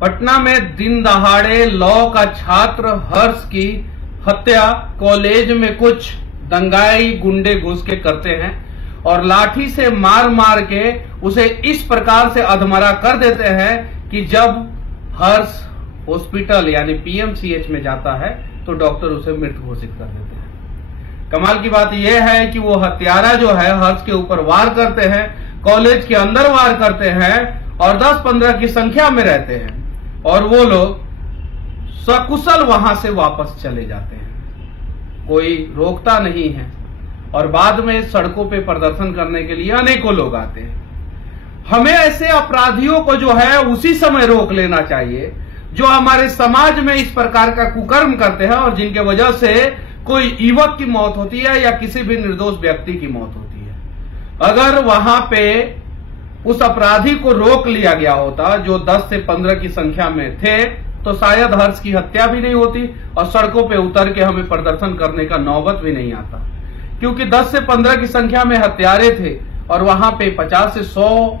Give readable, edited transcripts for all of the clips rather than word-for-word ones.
पटना में दिन दहाड़े लॉ का छात्र हर्ष की हत्या कॉलेज में कुछ दंगाई गुंडे घुस के करते हैं और लाठी से मार मार के उसे इस प्रकार से अधमरा कर देते हैं कि जब हर्ष हॉस्पिटल यानी पीएमसीएच में जाता है तो डॉक्टर उसे मृत घोषित कर देते हैं। कमाल की बात यह है कि वो हत्यारा जो है हर्ष के ऊपर वार करते हैं, कॉलेज के अंदर वार करते हैं और 10-15 की संख्या में रहते हैं और वो लोग सकुशल वहां से वापस चले जाते हैं, कोई रोकता नहीं है। और बाद में सड़कों पे प्रदर्शन करने के लिए अनेकों लोग आते हैं। हमें ऐसे अपराधियों को जो है उसी समय रोक लेना चाहिए जो हमारे समाज में इस प्रकार का कुकर्म करते हैं और जिनके वजह से कोई युवक की मौत होती है या किसी भी निर्दोष व्यक्ति की मौत होती है। अगर वहां पे उस अपराधी को रोक लिया गया होता जो 10 से 15 की संख्या में थे तो शायद हर्ष की हत्या भी नहीं होती और सड़कों पे उतर के हमें प्रदर्शन करने का नौबत भी नहीं आता, क्योंकि 10 से 15 की संख्या में हत्यारे थे और वहां पे 50 से 100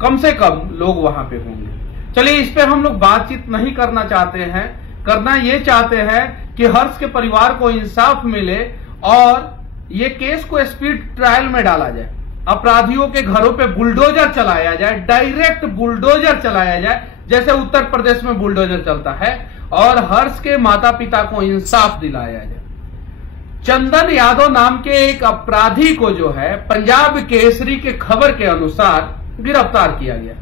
कम से कम लोग वहां पे होंगे। चलिए, इस पे हम लोग बातचीत नहीं करना चाहते हैं, करना ये चाहते हैं कि हर्ष के परिवार को इंसाफ मिले और ये केस को स्पीड ट्रायल में डाला जाए, अपराधियों के घरों पे बुलडोजर चलाया जाए, डायरेक्ट बुलडोजर चलाया जाए जैसे उत्तर प्रदेश में बुलडोजर चलता है और हर्ष के माता पिता को इंसाफ दिलाया जाए। चंदन यादव नाम के एक अपराधी को जो है पंजाब केसरी के खबर के अनुसार गिरफ्तार किया गया,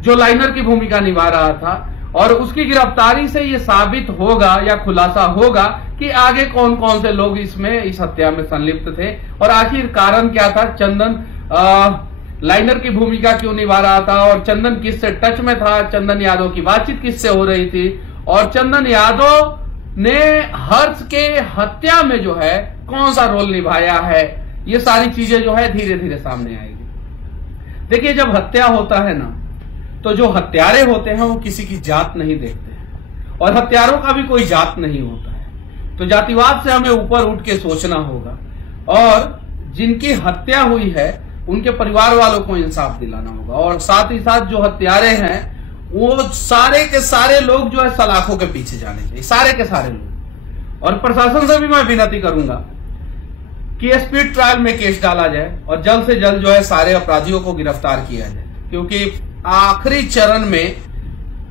जो लाइनर की भूमिका निभा रहा था और उसकी गिरफ्तारी से यह साबित होगा या खुलासा होगा कि आगे कौन कौन से लोग इस हत्या में संलिप्त थे और आखिर कारण क्या था, चंदन लाइनर की भूमिका क्यों निभा रहा था और चंदन किससे टच में था, चंदन यादव की बातचीत किससे हो रही थी और चंदन यादव ने हर्ष के हत्या में जो है कौन सा रोल निभाया है। ये सारी चीजें जो है धीरे धीरे सामने आएगी। देखिए, जब हत्या होता है ना तो जो हत्यारे होते हैं वो किसी की जात नहीं देखते हैं और हत्यारों का भी कोई जात नहीं होता है। तो जातिवाद से हमें ऊपर उठ के सोचना होगा और जिनकी हत्या हुई है उनके परिवार वालों को इंसाफ दिलाना होगा और साथ ही साथ जो हत्यारे हैं वो सारे के सारे लोग जो है सलाखों के पीछे जाने चाहिए, सारे के सारे लोग। और प्रशासन से भी मैं विनती करूंगा कि स्पीड ट्रायल में केस डाला जाए और जल्द से जल्द जो है सारे अपराधियों को गिरफ्तार किया जाए, क्योंकि आखिरी चरण में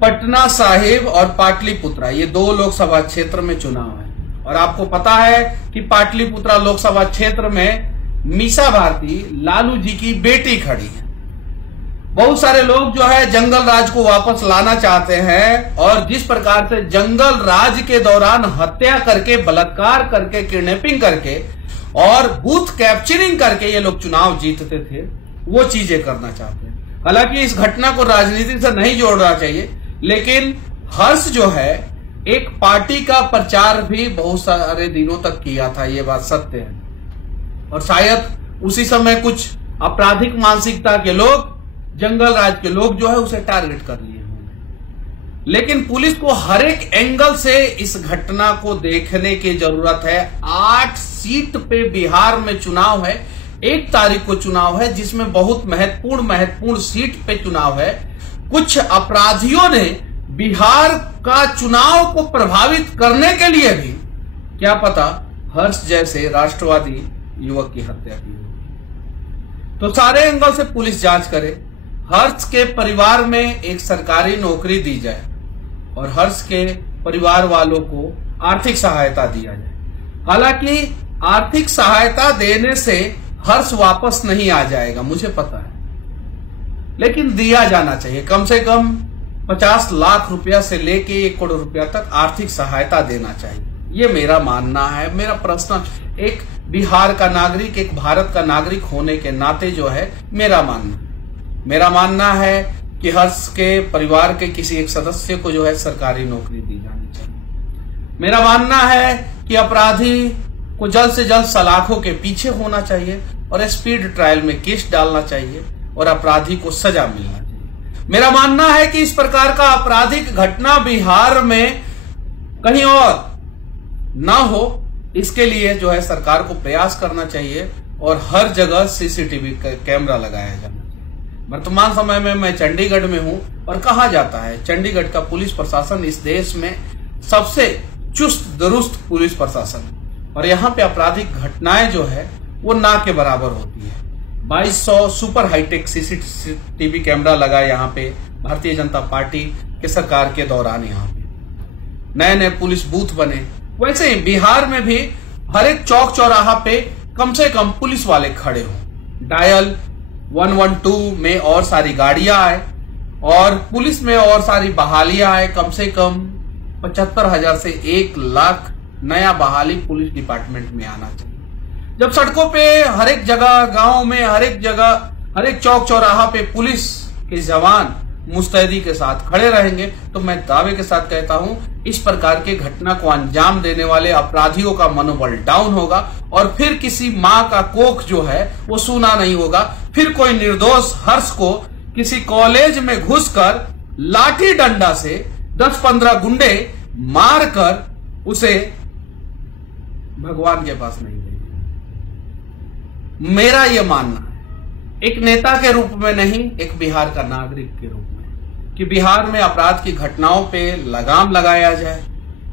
पटना साहिब और पाटलिपुत्रा ये 2 लोकसभा क्षेत्र में चुनाव है और आपको पता है कि पाटलिपुत्रा लोकसभा क्षेत्र में मीसा भारती लालू जी की बेटी खड़ी है। बहुत सारे लोग जो है जंगल राज को वापस लाना चाहते हैं और जिस प्रकार से जंगल राज के दौरान हत्या करके, बलात्कार करके, किडनैपिंग करके और बूथ कैप्चरिंग करके ये लोग चुनाव जीतते थे, वो चीजें करना चाहते हैं। हालांकि इस घटना को राजनीति से नहीं जोड़ना चाहिए, लेकिन हर्ष जो है एक पार्टी का प्रचार भी बहुत सारे दिनों तक किया था, ये बात सत्य है और शायद उसी समय कुछ आपराधिक मानसिकता के लोग, जंगल राज के लोग जो है उसे टारगेट कर लिए होंगे। लेकिन पुलिस को हर एक एंगल से इस घटना को देखने की जरूरत है। 8 सीट पे बिहार में चुनाव है, 1 तारीख को चुनाव है, जिसमें बहुत महत्वपूर्ण सीट पे चुनाव है। कुछ अपराधियों ने बिहार का चुनाव को प्रभावित करने के लिए भी क्या पता हर्ष जैसे राष्ट्रवादी युवक की हत्या की हो। तो सारे एंगल से पुलिस जांच करे, हर्ष के परिवार में एक सरकारी नौकरी दी जाए और हर्ष के परिवार वालों को आर्थिक सहायता दिया जाए। हालांकि आर्थिक सहायता देने से हर्ष वापस नहीं आ जाएगा, मुझे पता है, लेकिन दिया जाना चाहिए। कम से कम 50 लाख रुपया से लेके 1 करोड़ रुपया तक आर्थिक सहायता देना चाहिए। ये मेरा मानना है, मेरा प्रश्न एक बिहार का नागरिक, एक भारत का नागरिक होने के नाते जो है मेरा मानना है कि हर्ष के परिवार के किसी एक सदस्य को जो है सरकारी नौकरी दी जानी चाहिए। मेरा मानना है कि अपराधी को जल्द से जल्द सलाखों के पीछे होना चाहिए और स्पीड ट्रायल में केस डालना चाहिए और अपराधी को सजा मिलना चाहिए। मेरा मानना है कि इस प्रकार का आपराधिक घटना बिहार में कहीं और ना हो, इसके लिए जो है सरकार को प्रयास करना चाहिए और हर जगह सीसीटीवी कैमरा लगाया जाना चाहिए। वर्तमान समय में मैं चंडीगढ़ में हूं और कहा जाता है चंडीगढ़ का पुलिस प्रशासन इस देश में सबसे चुस्त दुरुस्त पुलिस प्रशासन, और यहाँ पे आपराधिक घटनाएं जो है वो ना के बराबर होती है। 2200 सुपर हाईटेक सीसीटीवी कैमरा लगा यहाँ पे भारतीय जनता पार्टी के सरकार के दौरान। यहाँ पे नए नए पुलिस बूथ बने। वैसे ही बिहार में भी हर एक चौक चौराहा पे कम से कम पुलिस वाले खड़े हों। डायल 112 में और सारी गाड़ियां आए और पुलिस में और सारी बहालियां आए। कम से कम 75,000 से 1 लाख नया बहाली पुलिस डिपार्टमेंट में आना चाहिए। जब सड़कों पे हर एक जगह, गांव में हर एक जगह, हर एक चौक चौराहा पे पुलिस के जवान मुस्तैदी के साथ खड़े रहेंगे तो मैं दावे के साथ कहता हूं इस प्रकार के घटना को अंजाम देने वाले अपराधियों का मनोबल डाउन होगा और फिर किसी मां का कोख जो है वो सूना नहीं होगा। फिर कोई निर्दोष हर्ष को किसी कॉलेज में घुसकर लाठी डंडा से 10-15 गुंडे मारकर उसे भगवान के पास नहीं भेजेंगे। मेरा यह मानना है, एक नेता के रूप में नहीं, एक बिहार का नागरिक के रूप में, कि बिहार में अपराध की घटनाओं पे लगाम लगाया जाए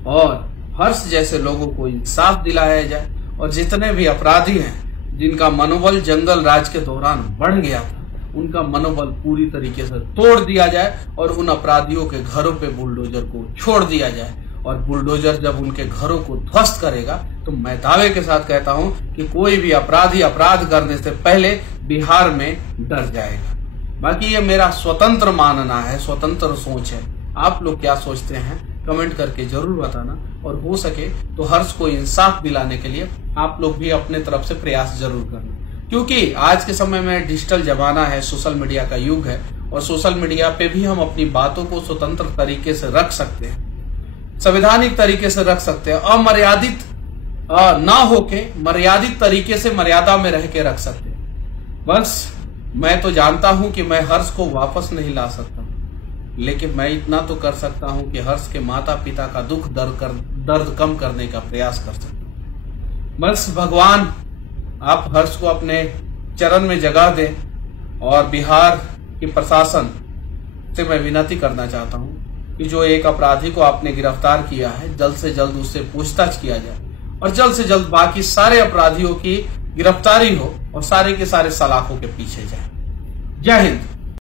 और हर्ष जैसे लोगों को इंसाफ दिलाया जाए और जितने भी अपराधी हैं जिनका मनोबल जंगल राज के दौरान बढ़ गया था उनका मनोबल पूरी तरीके से तोड़ दिया जाए और उन अपराधियों के घरों पे बुलडोजर को छोड़ दिया जाए। और बुलडोजर जब उनके घरों को ध्वस्त करेगा तो मैं दावे के साथ कहता हूं कि कोई भी अपराधी अपराध करने से पहले बिहार में डर जाएगा। बाकी ये मेरा स्वतंत्र मानना है, स्वतंत्र सोच है। आप लोग क्या सोचते हैं कमेंट करके जरूर बताना और हो सके तो हर्ष को इंसाफ दिलाने के लिए आप लोग भी अपने तरफ से प्रयास जरूर करना, क्योंकि आज के समय में डिजिटल जमाना है, सोशल मीडिया का युग है और सोशल मीडिया पे भी हम अपनी बातों को स्वतंत्र तरीके से रख सकते हैं, संवैधानिक तरीके से रख सकते हैं, अमर्यादित ना होके मर्यादित तरीके से मर्यादा में रह के रख सकते हैं। बस मैं तो जानता हूं कि मैं हर्ष को वापस नहीं ला सकता, लेकिन मैं इतना तो कर सकता हूं कि हर्ष के माता पिता का दुख दर्द कम करने का प्रयास कर सकता हूं। बस भगवान आप हर्ष को अपने चरण में जगह दें और बिहार की प्रशासन से मैं विनती करना चाहता हूं कि जो एक अपराधी को आपने गिरफ्तार किया है जल्द से जल्द उससे पूछताछ किया जाए और जल्द से जल्द बाकी सारे अपराधियों की गिरफ्तारी हो और सारे के सारे सलाखों के पीछे जाए। जय हिंद।